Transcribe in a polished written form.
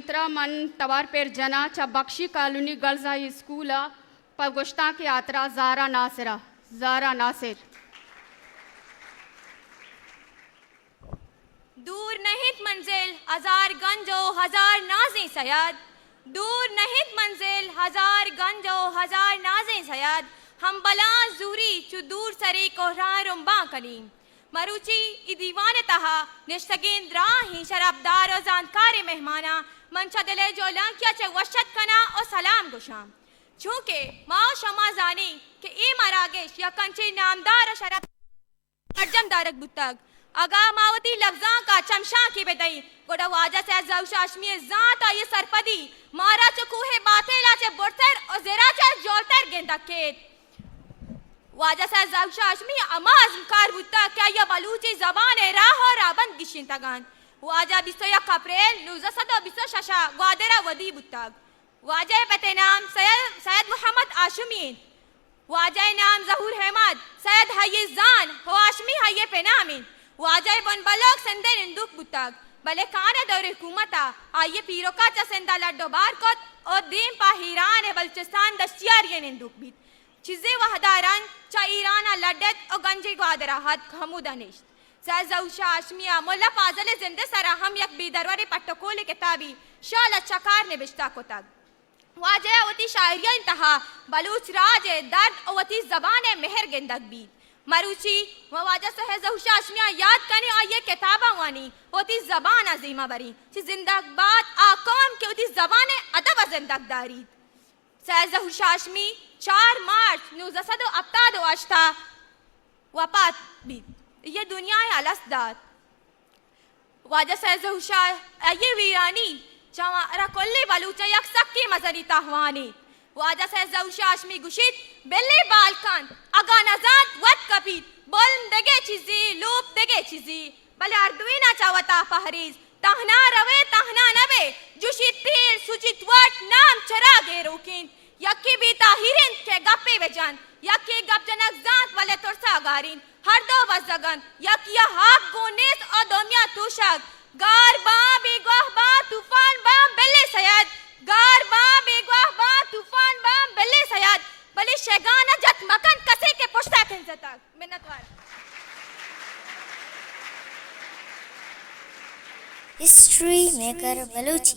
Mintra man tawar per jana cha bakshi kaluni girls high school पगुश्ता की यात्रा ज़ारा नासिर। दूर नहीं मंजिल हजार गंजो हजार नाज़े सयाद, दूर नहीं मंजिल हजार गंजो हजार नाज़े सयाद, हम बला जूरी चु दूर सरे कोहरा रुम्बा कलीम मरुची ई दीवान तहा निश्तगेंद राही शराबदार और जानकारे मेहमाना मंचा दिले जो लंकिया चे वशत कना और सलाम गुशाम चूंकि माँ शमा जानी कि ई मरागेश या कंचे नामदार शराब अर्जम दारक बुतक अगा मावती लफ्जा का चमशा की बेदई गोड़ा वाजा से जौशाशमी जात आई सरपदी मारा चुकूहे बातेला चे बुरतर और ज़रा चे जोलतर गेंदकेत वाजा से जौशाशमी अमाज कार बुतक क्या ये बलूची ज़बान राह और राबंद गिशिन तगान वाजा 21 अप्रैल 1926 ग्वादरा वदी बुतक वाजह पते नाम सैयद मोहम्मद आशमीन वाजह नाम जहूर अहमद सैयद हय्यजान हाशमी हये पेनामीन वाजह बन बलोक संदे निंदुक बुतक भले काने दौरे हुकूमता आये पीरो का चसेंदा लड्डो बार को और दीम पा हीरान बलूचिस्तान दस्तियार ये निंदुक बीत चीज़े वहदारन चा ईरान लड्डत और गंजे ग्वादरा हद खमुदा निश्त सैयद जौशा आशमिया मुल्ला पाजले जिंदे सरा हम यक बीदरवारे पट्टकोले किताबी शाल चकार ने बिश्ता को तक वाजह वती शायरिया इंतहा बलूच राज दर्द और वती ज़बान मेहर गेंदक भी मरुची वाजा सह जौशा आशमिया याद करने और ये किताबा वानी वती ज़बान अजीमा बरी ची जिंदगबाद आकौम के वती ज़बान अदब जिंदगदारी सह जौशा आशमी 4 मार्च 1978 वफात भी ये दुनिया अलसदार वाजा सह जौशा ये वीरानी चावा कोल्ले बलूचा यक सक्की मजरी ताहवानी वाजा से जौशा आशमी गुशित बेले बालकान अगा नजात वत कपीत बोल दगे चीज़ी लूप दगे चीज़ी भले अर्दुईना चावता पहरीज तहना रवे तहना नबे जुशित तीर सुचित वट नाम चरागे रोकिन यकी भी ताहिरिन के गप्पे बेजान यकी गप जनक जात वाले तुरसा गारिन हर दो वजगन यकिया हाक गोनेस और दोमिया तुशक गार बा बेगवाह बा तूफान बा बेले सयाद गार बा बेगवाह बा तूफान बा बेले सयाद भले शेगाना जत मकन कसे के पुश्ता खिंचता मिन्नतवार हिस्ट्री मेकर बलूची।